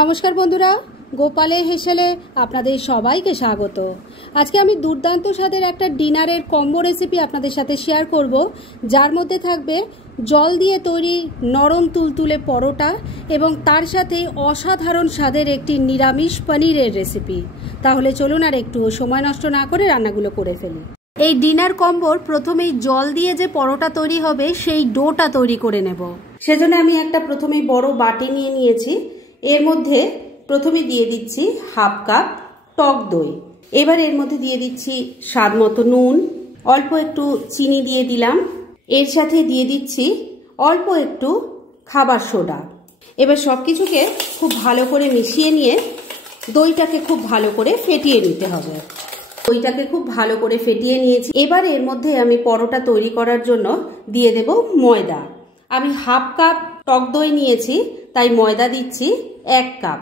নমস্কার বন্ধুরা, গোপালের হেসেলে আপনাদের সবাইকে স্বাগত। আজকে আমি দুর্দান্ত স্বাদের একটা ডিনারের কম্বো রেসিপি আপনাদের সাথে শেয়ার করব, যার মধ্যে থাকবে জল দিয়ে তৈরি নরম তুলতুলে পরোটা এবং তার সাথে অসাধারণ স্বাদের একটি নিরামিষ পনিরের রেসিপি। তাহলে চলুন আর একটু সময় নষ্ট না করে রান্নাগুলো করে ফেলি। এই ডিনার কম্বোর প্রথমেই জল দিয়ে যে পরোটা তৈরি হবে সেই ডোটা তৈরি করে নেব। সেজন্য আমি একটা প্রথমেই বড় বাটি নিয়ে নিয়েছি। এর মধ্যে প্রথমে দিয়ে দিচ্ছি হাফ কাপ টক দই। এবার এর মধ্যে দিয়ে দিচ্ছি স্বাদ মতো নুন, অল্প একটু চিনি দিয়ে দিলাম। এর সাথে দিয়ে দিচ্ছি অল্প একটু খাবার সোডা। এবার সব কিছুকে খুব ভালো করে মিশিয়ে নিয়ে দইটাকে খুব ভালো করে ফেটিয়ে নিতে হবে। দইটাকে খুব ভালো করে ফেটিয়ে নিয়েছি। এবার এর মধ্যে আমি পরোটা তৈরি করার জন্য দিয়ে দেব ময়দা। আমি হাফ কাপ টক দই নিয়েছি, তাই ময়দা দিচ্ছি 1 কাপ।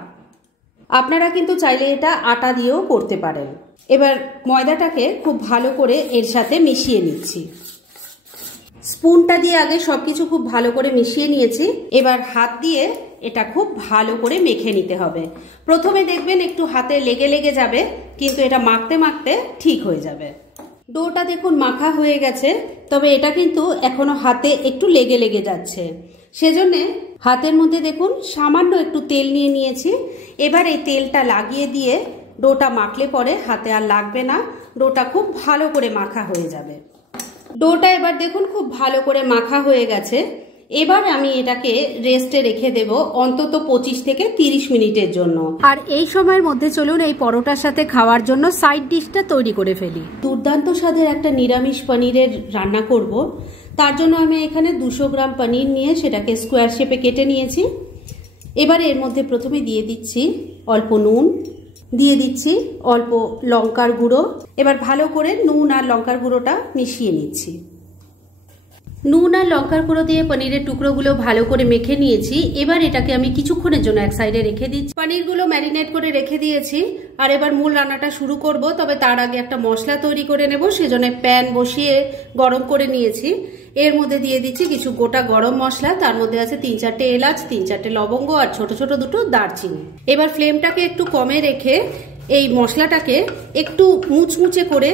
আপনারা কিন্তু চাইলে এটা আটা দিয়েও করতে পারেন। এবার ময়দাটাকে খুব ভালো করে এর সাথে মিশিয়ে নিচ্ছি। স্পুনটা দিয়ে আগে সবকিছু খুব ভালো করে মিশিয়ে নিয়েছি। এবার হাত দিয়ে এটা খুব ভালো করে মেখে নিতে হবে। প্রথমে দেখবেন একটু হাতে লেগে লেগে যাবে, কিন্তু এটা মাখতে মাখতে ঠিক হয়ে যাবে। ডোটা দেখুন মাখা হয়ে গেছে, তবে এটা কিন্তু এখনো হাতে একটু লেগে লেগে যাচ্ছে। সেজন্য হাতের মধ্যে দেখুন সামান্য একটু তেল নিয়ে নিয়েছি। এবার এই তেলটা লাগিয়ে দিয়ে ডোটা মাখলে পরে হাতে আর লাগবে না, ডোটা খুব ভালো করে মাখা হয়ে যাবে। ডোটা এবার দেখুন খুব ভালো করে মাখা হয়ে গেছে। এবার আমি এটাকে রেস্টে রেখে দেব অন্তত 25 থেকে 30 মিনিটের জন্য। আর এই সময়ের মধ্যে চলুন এই পরোটার সাথে খাওয়ার জন্য সাইড ডিশটা তৈরি করে ফেলি। দুর্দান্ত স্বাদের একটা নিরামিষ পনিরের রান্না করব। তার জন্য আমি এখানে 200 গ্রাম পনির নিয়ে সেটাকে স্কোয়ার শেপে কেটে নিয়েছি। এবার এর মধ্যে প্রথমে দিয়ে দিচ্ছি অল্প নুন, দিয়ে দিচ্ছি অল্প লঙ্কার গুঁড়ো। এবার ভালো করে নুন আর লঙ্কার গুঁড়োটা মিশিয়ে নিচ্ছি। নুন আর লঙ্কার গুঁড়ো দিয়ে পনিরের টুকরোগুলো ভালো করে মেখে নিয়েছি। এবার এটাকে আমি কিছুক্ষণের জন্য এক সাইডে রেখে দিচ্ছি। পনিরগুলো ম্যারিনেট করে রেখে দিয়েছি। আর এবার মূল রান্নাটা শুরু করব, তবে তার আগে একটা মশলা তৈরি করে নেব। সেজন্য প্যান বসিয়ে গরম করে নিয়েছি। এর মধ্যে দিয়ে দিচ্ছি কিছু গোটা গরম মশলা। তার মধ্যে আছে 3-4টে এলাচ, 3-4টে লবঙ্গ আর ছোট ছোট 2টো দারচিনি। এবার ফ্লেমটাকে একটু কমে রেখে এই মশলাটাকে একটু মুচমুচে করে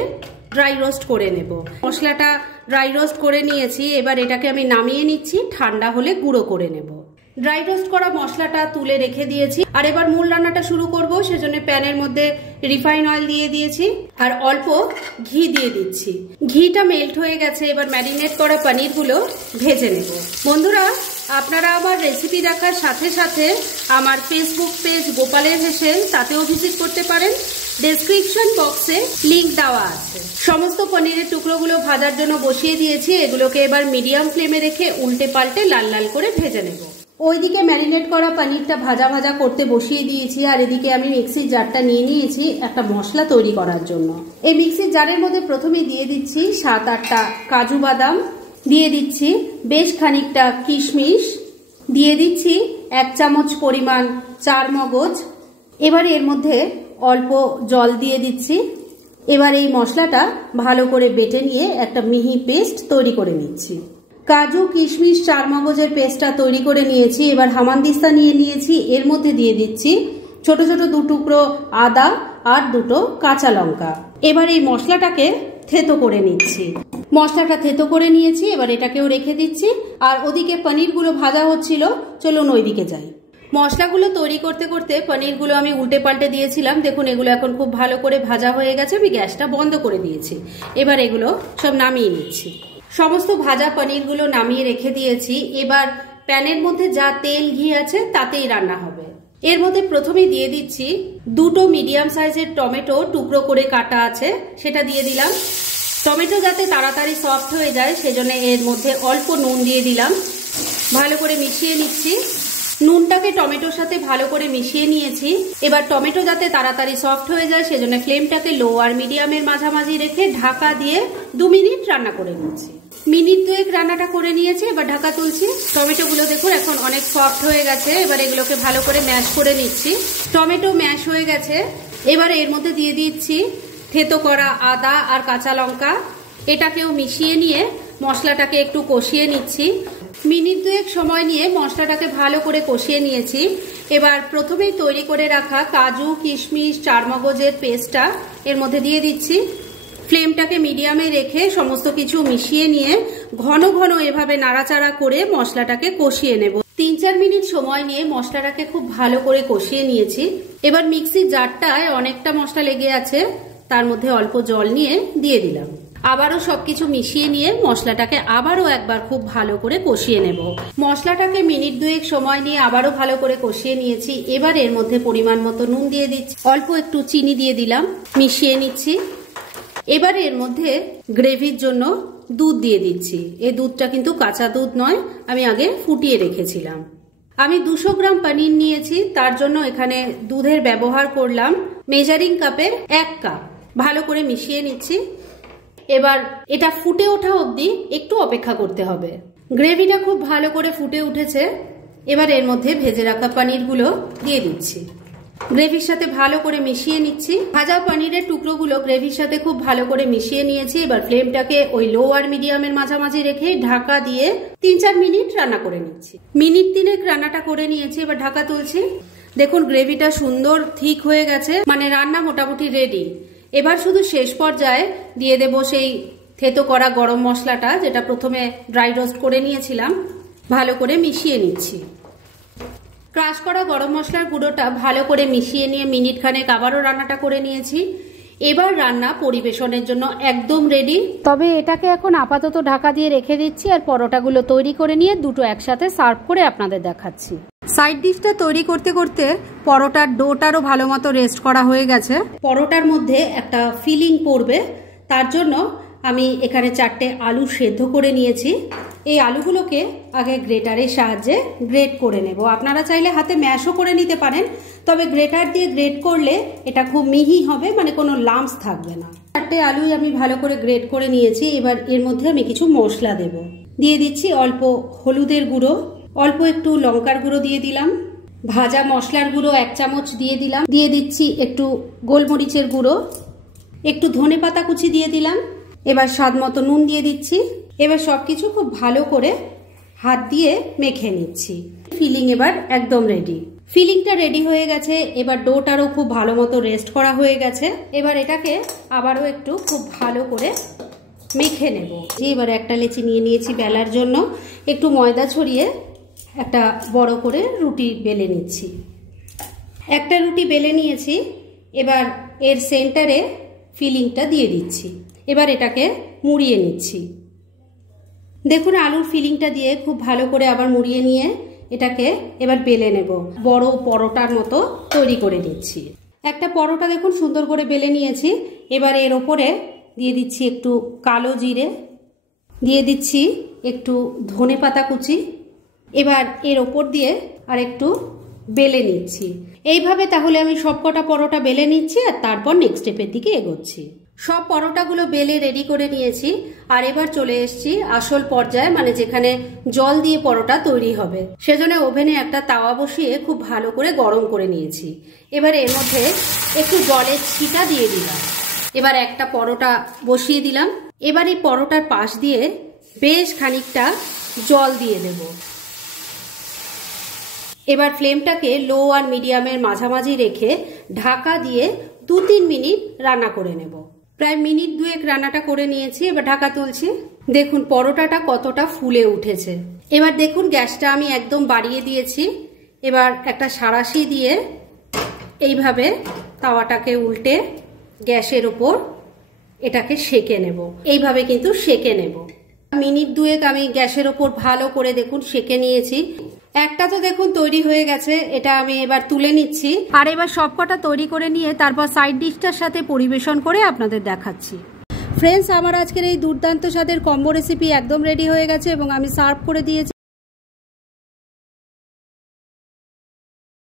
ড্রাই রোস্ট করে নেব। মশলাটা ড্রাই রোস্ট করে নিয়েছি। এবার এটাকে আমি নামিয়ে নিচ্ছি, ঠান্ডা হলে গুঁড়ো করে নেব। ড্রাই রোস্ট করা মশলাটা তুলে রেখে দিয়েছি। আর এবার মূল রান্নাটা শুরু করব। সেজন্য প্যানের মধ্যে রিফাইন অয়েল দিয়ে দিয়েছি আর অল্প ঘি দিয়ে দিচ্ছি। ঘিটা মেল্ট হয়ে গেছে। এবার ম্যারিনেট করা পনিরগুলো ভেজে নেব। বন্ধুরা, আপনারা আমার রেসিপি দেখার সাথে সাথে আমার ফেসবুক পেজ গোপালের হেসেল, তাতেও ভিজিট করতে পারেন। ডেসক্রিপশন বক্সে লিংক দেওয়া আছে। সমস্ত পনিরের টুকরোগুলো ভাজার জন্য বসিয়ে দিয়েছি। এগুলোকে এবার মিডিয়াম ফ্লেমে রেখে উল্টে পাল্টে লাল লাল করে ভেজে নেব। ওইদিকে ম্যারিনেট করা পনিরটা ভাজা ভাজা করতে বসিয়ে দিয়েছি। আর এদিকে আমি মিক্সির জারটা নিয়ে নিয়েছি একটা মশলা তৈরি করার জন্য। এই মিক্সির জারের মধ্যে প্রথমে দিয়ে দিচ্ছি 7-8টা কাজু বাদাম, দিয়ে দিচ্ছি বেশ খানিকটা কিশমিশ, দিয়ে দিচ্ছি 1 চামচ পরিমাণ চারমগজ। এবার এর মধ্যে অল্প জল দিয়ে দিচ্ছি। এবার এই মশলাটা ভালো করে বেটে নিয়ে একটা মিহি পেস্ট তৈরি করে নিচ্ছি। কাজু, কিশমিশ, চারমগজের পেস্টটা তৈরি করে নিয়েছি। এবার হামানদিস্তা নিয়ে নিয়েছি। এর মধ্যে দিয়ে দিচ্ছি ছোট ছোট 2 টুকরো আদা আর 2টো কাঁচা লঙ্কা। এবার এই মশলাটাকে থেতো করে নিচ্ছি। মশলাটা থেতো করে নিয়েছি। এবার এটাকেও রেখে দিচ্ছি। আর ওদিকে পনিরগুলো ভাজা হচ্ছিল, চলুন ওইদিকে যাই। মশলাগুলো তৈরি করতে করতে পনিরগুলো আমি উল্টে পাল্টে দিয়েছিলাম। দেখুন এগুলো এখন খুব ভালো করে ভাজা হয়ে গেছে। আমি গ্যাসটা বন্ধ করে দিয়েছি। এবার এগুলো সব নামিয়ে নিচ্ছি। সমস্ত ভাজা পনিরগুলো নামিয়ে রেখে দিয়েছি। এবার প্যানের মধ্যে যা তেল ঘি আছে তাতেই রান্না হবে। এর মধ্যে প্রথমে দিয়ে দিচ্ছি 2টো মিডিয়াম সাইজের টমেটো টুকরো করে কাটা আছে, সেটা দিয়ে দিলাম। টমেটো যাতে তাড়াতাড়ি সফট হয়ে যায় সেজন্য এর মধ্যে অল্প নুন দিয়ে দিলাম। ভালো করে মিশিয়ে নিচ্ছি। নুনটাকে টমেটোর সাথে ভালো করে মিশিয়ে নিয়েছি। এবার টমেটো যাতে তাড়াতাড়ি সফট হয়ে যায় সেজন্য ফ্লেমটাকে লো আর মিডিয়ামের মাঝামাঝি রেখে ঢাকা দিয়ে 2 মিনিট রান্না করে নিচ্ছি। মিনিট 2 রান্নাটা করে নিয়েছি। এবার ঢাকা তুলছি। টমেটোগুলো দেখুন এখন অনেক সফট হয়ে গেছে। এবার এগুলোকে ভালো করে ম্যাশ করে নিচ্ছি। টমেটো ম্যাশ হয়ে গেছে। এবার এর মধ্যে দিয়ে দিচ্ছি থেতো করা আদা আর কাঁচা লঙ্কা। এটাকেও মিশিয়ে নিয়ে মশলাটাকে একটু কষিয়ে নিচ্ছি। মিনিট দুয়েক সময় নিয়ে মশলাটাকে ভালো করে কষিয়ে নিয়েছি। এবার প্রথমেই তৈরি করে রাখা কাজু, কিশমিশ, চারমগজের পেস্টটা এর মধ্যে দিয়ে দিচ্ছি। ফ্লেমটাকে মিডিয়ামে রেখে সমস্ত কিছু মিশিয়ে নিয়ে ঘন ঘন এভাবে নাড়াচাড়া করে মশলাটাকে কষিয়ে নেব। 3-4 মিনিট সময় নিয়ে মশলাটাকে খুব ভালো করে কষিয়ে নিয়েছি। এবার মিক্সির জারটায় অনেকটা মশলা লেগে আছে, তার মধ্যে অল্প জল নিয়ে দিয়ে দিলাম। আবারও সবকিছু মিশিয়ে নিয়ে মশলাটাকে আবারও একবার খুব ভালো করে কষিয়ে নেব। মশলাটাকে মিনিট দুয়েক সময় নিয়ে আবারও ভালো করে কষিয়ে নিয়েছি। এবার এর মধ্যে পরিমাণ মতো নুন দিয়ে দিচ্ছি, অল্প একটু চিনি দিয়ে দিলাম, মিশিয়ে নিচ্ছি। এবার এর মধ্যে গ্রেভির জন্য দুধ দিয়ে দিচ্ছি। এই দুধটা কিন্তু কাঁচা দুধ নয়, আমি আগে ফুটিয়ে রেখেছিলাম। আমি 200 গ্রাম পনির নিয়েছি, তার জন্য এখানে দুধের ব্যবহার করলাম মেজারিং কাপের 1 কাপ। ভালো করে মিশিয়ে নিচ্ছি। এবার এটা ফুটে ওঠা অবধি একটু অপেক্ষা করতে হবে। গ্রেভিটা খুব ভালো করে ফুটে উঠেছে। এবার এর মধ্যে ভেজে রাখা পনিরগুলো দিয়ে দিচ্ছি, গ্রেভির সাথে ভালো করে মিশিয়ে নিচ্ছি। ভাজা পনিরের টুকরোগুলো গ্রেভির সাথে খুব ভালো করে মিশিয়ে নিয়েছি। এবার ফ্লেমটাকে ওই লো আর মিডিয়ামের মাঝামাঝি রেখে ঢাকা দিয়ে 3-4 মিনিট রান্না করে নিচ্ছি। মিনিট 3 রান্নাটা করে নিয়েছি। এবার ঢাকা তুলছি। দেখুন গ্রেভিটা সুন্দর থিক হয়ে গেছে, মানে রান্না মোটামুটি রেডি। এবার শুধু শেষ পর্যায়ে দিয়ে দেব সেই থেতো করা গরম মশলাটা, যেটা প্রথমে ড্রাই রোস্ট করে নিয়েছিলাম। ভালো করে মিশিয়ে নিচ্ছি। ক্রাশ করা গরম মশলার গুঁড়োটা ভালো করে মিশিয়ে নিয়ে মিনিট খানেক আবারও রান্নাটা করে নিয়েছি। এবার রান্না পরিবেশনের জন্য একদম রেডি। তবে এটাকে এখন আপাতত ঢাকা দিয়ে রেখে দিচ্ছি আর পরোটাগুলো তৈরি করে নিয়ে দুটো একসাথে সার্ভ করে আপনাদের দেখাচ্ছি। সাইড ডিশটা তৈরি করতে করতে পরোটার ডোটারও ভালো মতো রেস্ট করা হয়ে গেছে। পরোটার মধ্যে একটা ফিলিং পড়বে, তার জন্য আমি এখানে 4টে আলু সেদ্ধ করে নিয়েছি। এই আলুগুলোকে আগে গ্রেটারের সাহায্যে গ্রেট করে নেব। আপনারা চাইলে হাতে ম্যাশও করে নিতে পারেন, তবে গ্রেটার দিয়ে গ্রেট করলে এটা খুব মিহি হবে, মানে কোনো লাম্পস থাকবে না। 4টে আলুই আমি ভালো করে গ্রেট করে নিয়েছি। এবার এর মধ্যে আমি কিছু মশলা দেব। দিয়ে দিচ্ছি অল্প হলুদের গুঁড়ো, অল্প একটু লঙ্কার গুঁড়ো দিয়ে দিলাম, ভাজা মশলার গুঁড়ো 1 চামচ দিয়ে দিলাম, দিয়ে দিচ্ছি একটু গোলমরিচের গুঁড়ো, একটু ধনেপাতা কুচি দিয়ে দিলাম। এবার স্বাদ মতো নুন দিয়ে দিচ্ছি। এবার সবকিছু খুব ভালো করে হাত দিয়ে মেখে নিচ্ছি। ফিলিং এবার একদম রেডি। ফিলিংটা রেডি হয়ে গেছে। এবার ডোটারও খুব ভালো মতো রেস্ট করা হয়ে গেছে। এবার এটাকে আবারও একটু খুব ভালো করে মেখে নেব। এবার একটা লেচি নিয়ে নিয়েছি বেলার জন্য। একটু ময়দা ছড়িয়ে একটা বড় করে রুটি বেলে নিচ্ছি। একটা রুটি বেলে নিয়েছি। এবার এর সেন্টারে ফিলিংটা দিয়ে দিচ্ছি। এবার এটাকে মুড়িয়ে নিচ্ছি। দেখুন আলুর ফিলিংটা দিয়ে খুব ভালো করে আবার মুড়িয়ে নিয়ে এটাকে এবার বেলে নেব। বড় পরোটার মতো তৈরি করে নিচ্ছি। একটা পরোটা দেখুন সুন্দর করে বেলে নিয়েছি। এবার এর ওপরে দিয়ে দিচ্ছি একটু কালো জিরে, দিয়ে দিচ্ছি একটু ধনেপাতা কুচি। এবার এর ওপর দিয়ে আর একটু বেলে নিচ্ছি। এইভাবে তাহলে আমি সবকটা পরোটা বেলে নিচ্ছি আর তারপর নেক্সট স্টেপের দিকে এগোচ্ছি। সব পরোটাগুলো বেলে রেডি করে নিয়েছি। আর এবার চলে এসেছি আসল পর্যায়ে, মানে যেখানে জল দিয়ে পরোটা তৈরি হবে। সেজন্য ওভেনে একটা তাওয়া বসিয়ে খুব ভালো করে গরম করে নিয়েছি। এবার এর মধ্যে একটু জলের ছিটা দিয়ে দিলাম। এবার একটা পরোটা বসিয়ে দিলাম। এবার এই পরোটার পাশ দিয়ে বেশ খানিকটা জল দিয়ে দেব। এবার ফ্লেমটাকে লো আর মিডিয়ামের মাঝামাঝি রেখে ঢাকা দিয়ে 2-3 মিনিট রান্না করে নেব। প্রায় মিনিট 2 রান্নাটা করে নিয়েছি। এবার ঢাকা তুলছি। দেখুন পরোটাটা কতটা ফুলে উঠেছে। এবার দেখুন গ্যাসটা আমি একদম বাড়িয়ে দিয়েছি। এবার একটা সাঁড়াশি দিয়ে এইভাবে তাওয়াটাকে উল্টে গ্যাসের উপর এটাকে সেঁকে নেব। এইভাবে কিন্তু সেঁকে নেব। মিনিট 2 আমি গ্যাসের ওপর ভালো করে দেখুন সেঁকে নিয়েছি। একটা তো দেখুন তৈরি হয়ে গেছে, এটা আমি এবার তুলে নিচ্ছি। আর এবার সবকটা তৈরি করে নিয়ে তারপর সাইড ডিশটার সাথে পরিবেশন করে আপনাদের দেখাচ্ছি। ফ্রেন্ডস, আমার আজকের এই দুর্দান্ত স্বাদের কম্বো রেসিপি একদম রেডি হয়ে গেছে এবং আমি সার্ভ করে দিয়েছি।